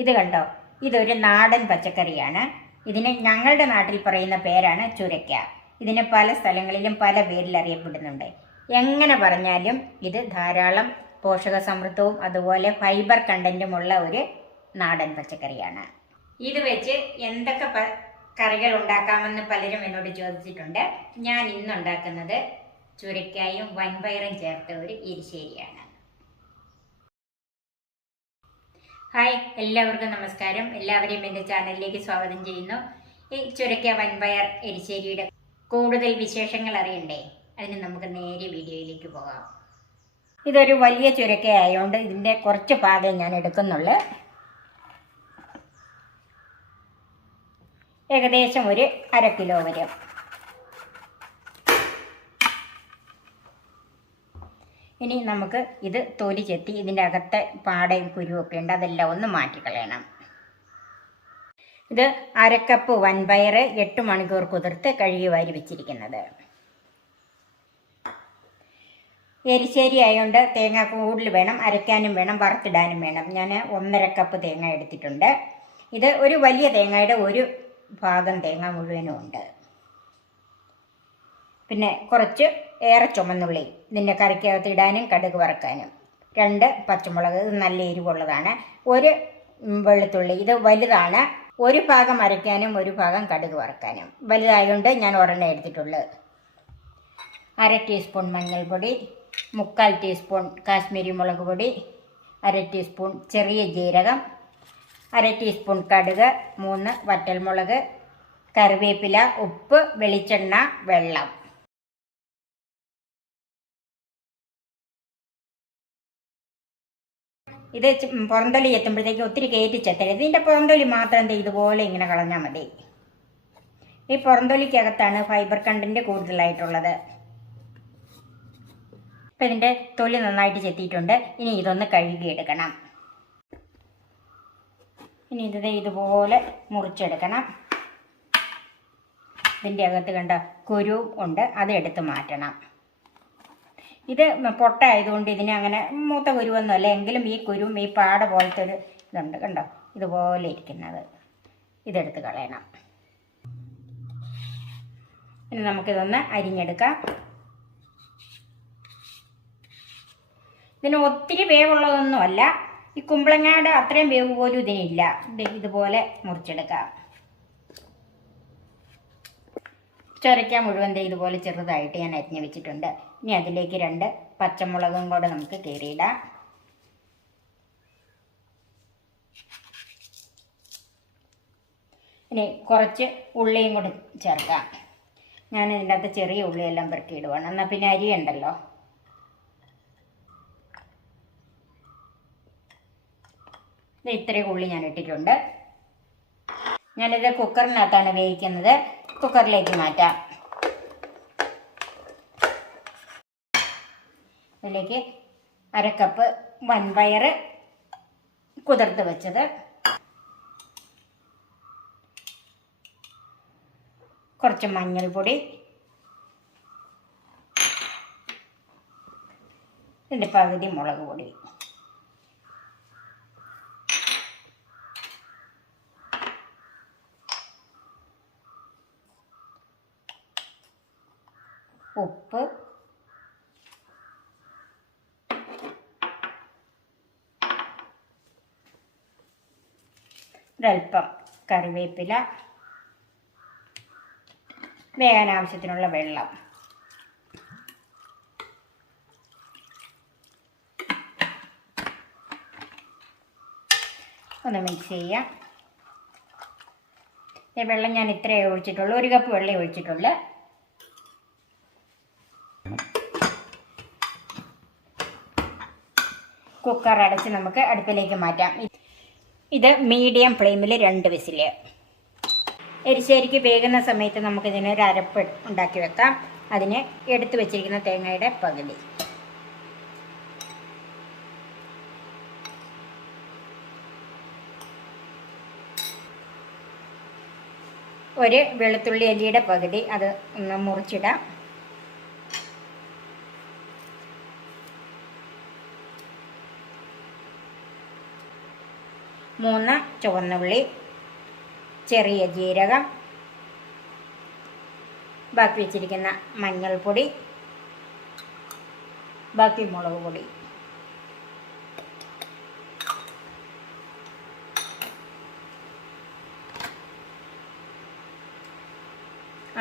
ഇത് കണ്ടോ, ഇതൊരു നാടൻ പച്ചക്കറിയാണ്. ഇതിന് ഞങ്ങളുടെ നാട്ടിൽ പറയുന്ന പേരാണ് ചുരയ്ക്ക. ഇതിന് പല സ്ഥലങ്ങളിലും പല പേരിൽ അറിയപ്പെടുന്നുണ്ട്. എങ്ങനെ പറഞ്ഞാലും ഇത് ധാരാളം പോഷക സമൃദ്ധവും അതുപോലെ ഫൈബർ കണ്ടന്റുമുള്ള ഒരു നാടൻ പച്ചക്കറിയാണ്. ഇത് വെച്ച് എന്തൊക്കെ കറികൾ ഉണ്ടാക്കാമെന്ന് പലരും എന്നോട് ചോദിച്ചിട്ടുണ്ട്. ഞാൻ ഇന്നുണ്ടാക്കുന്നത് ചുരയ്ക്കായും വൻപയറും ചേർത്ത ഒരു എരിശ്ശേരിയാണ്. ഹായ്, എല്ലാവർക്കും നമസ്കാരം. എല്ലാവരെയും എൻ്റെ ചാനലിലേക്ക് സ്വാഗതം ചെയ്യുന്നു. ഈ ചുരയ്ക്ക വൻപയർ എരിശ്ശേരിയുടെ കൂടുതൽ വിശേഷങ്ങൾ അറിയണ്ടേ? അതിന് നമുക്ക് നേരെ വീഡിയോയിലേക്ക് പോകാം. ഇതൊരു വലിയ ചുരയ്ക്ക ആയതുകൊണ്ട് ഇതിൻ്റെ കുറച്ച് ഭാഗം ഞാൻ എടുക്കുന്നുള്ളൂ. ഏകദേശം ഒരു 1/2 കിലോ വരും. ഇനി നമുക്ക് ഇത് തൊലി ചെത്തി ഇതിൻ്റെ അകത്തെ പാടയും കുരുവൊക്കെ ഉണ്ട്, അതെല്ലാം ഒന്ന് മാറ്റിക്കളയണം. ഇത് 1/2 കപ്പ് വൻപയർ 8 മണിക്കൂർ കുതിർത്ത് കഴുകി വാരി വെച്ചിരിക്കുന്നത്. എരിശ്ശേരി ആയതുകൊണ്ട് തേങ്ങ കൂടുതൽ വേണം, അരയ്ക്കാനും വേണം, വറുത്തിടാനും വേണം. ഞാൻ 1.5 കപ്പ് തേങ്ങ എടുത്തിട്ടുണ്ട്. ഇത് ഒരു വലിയ തേങ്ങയുടെ ഒരു ഭാഗം തേങ്ങ മുഴുവനും ഉണ്ട്. പിന്നെ കുറച്ച് ഏറെ ചുമന്നുള്ളി ഇതിൻ്റെ കറിക്കകത്ത് ഇടാനും കടുക് വറക്കാനും. 2 പച്ചമുളക്, ഇത് നല്ല എരിവുള്ളതാണ്. 1 വെളുത്തുള്ളി, ഇത് വലുതാണ്. ഒരു ഭാഗം അരയ്ക്കാനും ഒരു ഭാഗം കടുക് വറക്കാനും. വലുതായതുകൊണ്ട് ഞാൻ ഒരെണ്ണം എടുത്തിട്ടുള്ളൂ. 1/2 ടീസ്പൂൺ മഞ്ഞൾപ്പൊടി, 3/4 ടീസ്പൂൺ കാശ്മീരി മുളക് പൊടി, 1/2 ടീസ്പൂൺ ചെറിയ ജീരകം, 1/2 ടീസ്പൂൺ കടുക്, 3 വറ്റൽമുളക്, കറിവേപ്പില, ഉപ്പ്, വെളിച്ചെണ്ണ, വെള്ളം. ഇത് പുറന്തൊലി എത്തുമ്പോഴത്തേക്ക് ഒത്തിരി കയറ്റി ചെത്തരുത്. ഇതിൻ്റെ പുറന്തൊലി മാത്രം ഇതുപോലെ ഇങ്ങനെ കളഞ്ഞാൽ മതി. ഈ പുറന്തൊലിക്കകത്താണ് ഫൈബർ കണ്ടന്റ് കൂടുതലായിട്ടുള്ളത്. ഇപ്പം ഇതിൻ്റെ തൊലി നന്നായിട്ട് ചെത്തിയിട്ടുണ്ട്. ഇനി ഇതൊന്ന് കഴുകിയെടുക്കണം. ഇനി ഇത് ഇതുപോലെ മുറിച്ചെടുക്കണം. ഇതിൻ്റെ അകത്ത് കണ്ട കുരു ഉണ്ട്, അത് എടുത്ത് മാറ്റണം. ഇത് പൊട്ടായതുകൊണ്ട് ഇതിന് അങ്ങനെ മൂത്ത കുരുവൊന്നുമല്ല, എങ്കിലും ഈ കുരും ഈ പാട പോലത്തെ ഒരു ഇതുണ്ട് കണ്ടോ, ഇതുപോലെ ഇരിക്കുന്നത്. ഇതെടുത്ത് കളയണം. ഇനി നമുക്കിതൊന്ന് അരിഞ്ഞെടുക്കാം. ഇതിന് ഒത്തിരി വേവുള്ളതൊന്നുമല്ല. ഈ കുമ്പളങ്ങയുടെ അത്രയും വേവ് പോലും ഇതിനില്ല. ഇതുപോലെ മുറിച്ചെടുക്കാം. ചുരയ്ക്ക മുഴുവൻ ഇതുപോലെ ചെറുതായിട്ട് ഞാൻ അരിഞ്ഞ് വെച്ചിട്ടുണ്ട്. ഇനി അതിലേക്ക് 2 പച്ചമുളകും കൂടെ നമുക്ക് കീറിയിടാം. ഇനി കുറച്ച് ഉള്ളിയും കൂടി ചേർക്കാം. ഞാൻ ഇതിൻ്റെ അകത്ത് ചെറിയ ഉള്ളിയെല്ലാം പെറുക്കിയിടുവാണ്, എന്നാൽ പിന്നെ അരിയുണ്ടല്ലോ. ഇത്രയും ഉള്ളി ഞാൻ ഇട്ടിട്ടുണ്ട്. ഞാനിത് കുക്കറിനകത്താണ് വേവിക്കുന്നത്. കുക്കറിലേക്ക് മാറ്റാം. ഇതിലേക്ക് 1/2 കപ്പ് വൻപയർ കുതിർത്ത് വെച്ചത്, കുറച്ച് മഞ്ഞൾപ്പൊടി, ഇതിൻ്റെ പകുതി മുളക് പൊടി, ഉപ്പ്, ഒരൽപ്പം കറിവേപ്പില, വേകാൻ ആവശ്യത്തിനുള്ള വെള്ളം. ഒന്ന് മിക്സ് ചെയ്യാം. ഈ വെള്ളം ഞാൻ ഇത്രയേ ഒഴിച്ചിട്ടുള്ളൂ, 1 കപ്പ് വെള്ളം ഒഴിച്ചിട്ടുള്ളൂ. കുക്കർ അടച്ച് നമുക്ക് അടുപ്പിലേക്ക് മാറ്റാം. ഇത് മീഡിയം ഫ്ലെയിമിൽ 2 വിസിൽ. എരിശ്ശേരിക്ക് വേകുന്ന സമയത്ത് നമുക്കിതിനൊരു അരപ്പ് ഉണ്ടാക്കി വെക്കാം. അതിന് എടുത്തു വെച്ചിരിക്കുന്ന തേങ്ങയുടെ പകുതി, ഒരു വെളുത്തുള്ളി അല്ലിയുടെ പകുതി, അത് ഒന്ന് മുറിച്ചിടാം. 3 ചുവന്നുള്ളി, ചെറിയ ജീരകം, ബാക്കി വെച്ചിരിക്കുന്ന മഞ്ഞൾപ്പൊടി, ബാക്കി മുളക് പൊടി.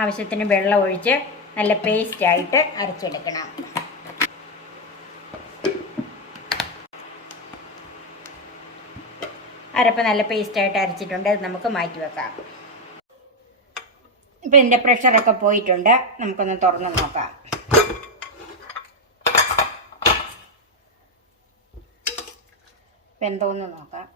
ആവശ്യത്തിന് വെള്ളം ഒഴിച്ച് നല്ല പേസ്റ്റായിട്ട് അരച്ചെടുക്കണം. അരപ്പ് നല്ല പേസ്റ്റായിട്ട് അരച്ചിട്ടുണ്ട്. അത് നമുക്ക് മാറ്റി വെക്കാം. ഇപ്പം ഇതിൻ്റെ പ്രഷറൊക്കെ പോയിട്ടുണ്ട്. നമുക്കൊന്ന് തുറന്ന് നോക്കാം. ഇപ്പം എന്തോന്ന് നോക്കാം.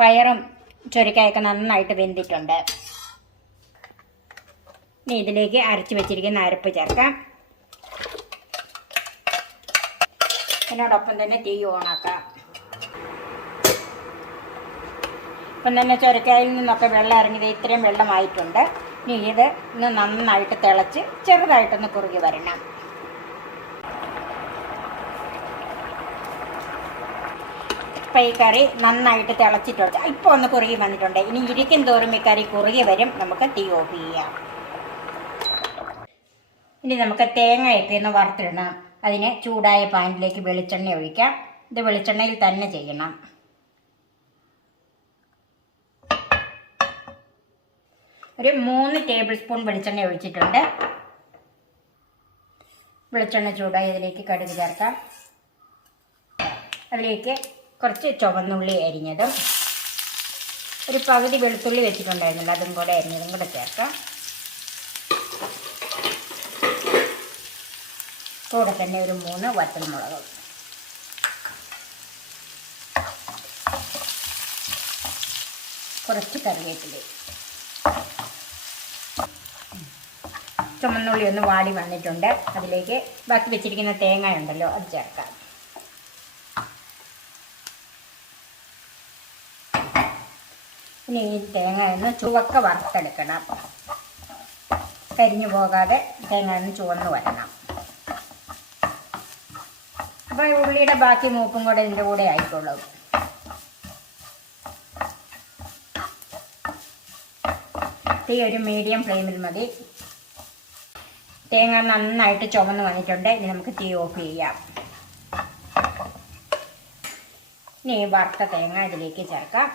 പയറും ചൊരക്കായൊക്കെ നന്നായിട്ട് വെന്തിട്ടുണ്ട്. ഇനി ഇതിലേക്ക് അരച്ച് വെച്ചിരിക്കുന്ന അരപ്പ് ചേർക്കാം. അതിനോടൊപ്പം തന്നെ തീ ഓണാക്കാം. ഇപ്പം തന്നെ ചൊരക്കായിൽ നിന്നൊക്കെ വെള്ളം ഇറങ്ങിയത് ഇത്രയും വെള്ളമായിട്ടുണ്ട്. ഇനി ഇത് നന്നായിട്ട് തിളച്ച് ചെറുതായിട്ടൊന്ന് കുറുകി വരണം. ഇപ്പം ഈ കറി നന്നായിട്ട് തിളച്ചിട്ടുണ്ട്. ഇപ്പോൾ ഒന്ന് കുറുകി വന്നിട്ടുണ്ട്. ഇനി ഇരിക്കും തോറും ഈ കറി കുറുകി വരും. നമുക്ക് തീ ഓഫ് ചെയ്യാം. ഇനി നമുക്ക് തേങ്ങയൊക്കെ ഒന്ന് വറുത്തിടണം. അതിന് ചൂടായ പാനിലേക്ക് വെളിച്ചെണ്ണ ഒഴിക്കാം. ഇത് വെളിച്ചെണ്ണയിൽ തന്നെ ചെയ്യണം. ഒരു 3 ടേബിൾ സ്പൂൺ വെളിച്ചെണ്ണ ഒഴിച്ചിട്ടുണ്ട്. വെളിച്ചെണ്ണ ചൂടായി അതിലേക്ക് കടുക് ചേർക്കാം. അതിലേക്ക് കുറച്ച് ചുവന്നുള്ളി അരിഞ്ഞതും ഒരു പകുതി വെളുത്തുള്ളി വെച്ചിട്ടുണ്ടായിരുന്നില്ല, അതും കൂടെ അരിഞ്ഞതും കൂടെ ചേർക്കാം. കൂടെ തന്നെ ഒരു 3 വറ്റൽമുളകും. കുറച്ച് കറിവേപ്പില. ചുമന്നുള്ളി ഒന്ന് വാടി വന്നിട്ടുണ്ട്. അതിലേക്ക് ബാക്കി വെച്ചിരിക്കുന്ന തേങ്ങ ഉണ്ടല്ലോ, അത് ചേർക്കാം. ഇനി ഈ തേങ്ങ ഒന്ന് ചുവക്ക വറുത്തെടുക്കണം. കരിഞ്ഞു പോകാതെ തേങ്ങ ഒന്ന് ചുവന്ന് വരണം. അപ്പോൾ ഉള്ളിയുടെ ബാക്കി മൂപ്പും കൂടെ ഇതിൻ്റെ കൂടെ ആയിക്കോളും. തീ ഒരു മീഡിയം ഫ്ലെയിമിൽ മതി. തേങ്ങ നന്നായിട്ട് ചുവന്ന് വന്നിട്ടുണ്ട്. ഇനി നമുക്ക് തീ ഓഫ് ചെയ്യാം. ഇനി വറുത്ത തേങ്ങ ഇതിലേക്ക് ചേർക്കാം.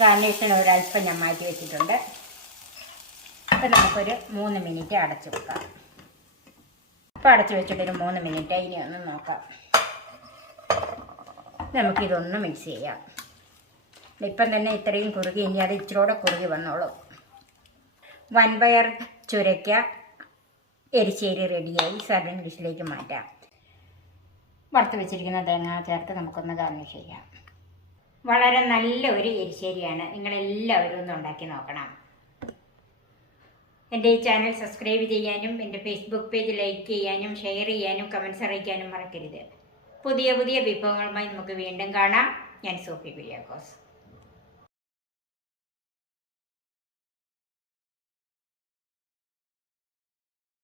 ഗാർണിഷിന് ഒരല്പം ഞാൻ മാറ്റി വെച്ചിട്ടുണ്ട്. അപ്പം നമുക്കൊരു 3 മിനിറ്റ് അടച്ചു വെക്കാം. അപ്പോൾ അടച്ചു വെച്ചിട്ടൊരു 3 മിനിറ്റ് ഇനി ഒന്ന് നോക്കാം. നമുക്കിതൊന്ന് മിക്സ് ചെയ്യാം. ഇപ്പം തന്നെ ഇത്രയും കുറുകി, ഇനി അത് ഇച്ചിരൂടെ കുറുകി വന്നോളും. വൻപയർ ചുരയ്ക്ക എരിശ്ശേരി റെഡിയായി. സർവിങ് ഡിഷിലേക്ക് മാറ്റാം. വറുത്ത് വെച്ചിരിക്കുന്ന തേങ്ങ ചേർത്ത് നമുക്കൊന്ന് ഗാർണിഷ് ചെയ്യാം. വളരെ നല്ല ഒരു എരിശ്ശേരിയാണ്. നിങ്ങളെല്ലാവരും ഒന്ന് ഉണ്ടാക്കി നോക്കണം. എൻ്റെ ഈ ചാനൽ സബ്സ്ക്രൈബ് ചെയ്യാനും എൻ്റെ ഫേസ്ബുക്ക് പേജ് ലൈക്ക് ചെയ്യാനും ഷെയർ ചെയ്യാനും കമൻറ്റ്സ് അറിയിക്കാനും മറക്കരുത്. പുതിയ പുതിയ വിഭവങ്ങളുമായി നമുക്ക് വീണ്ടും കാണാം. ഞാൻ സോഫി കുര്യാക്കോസ്.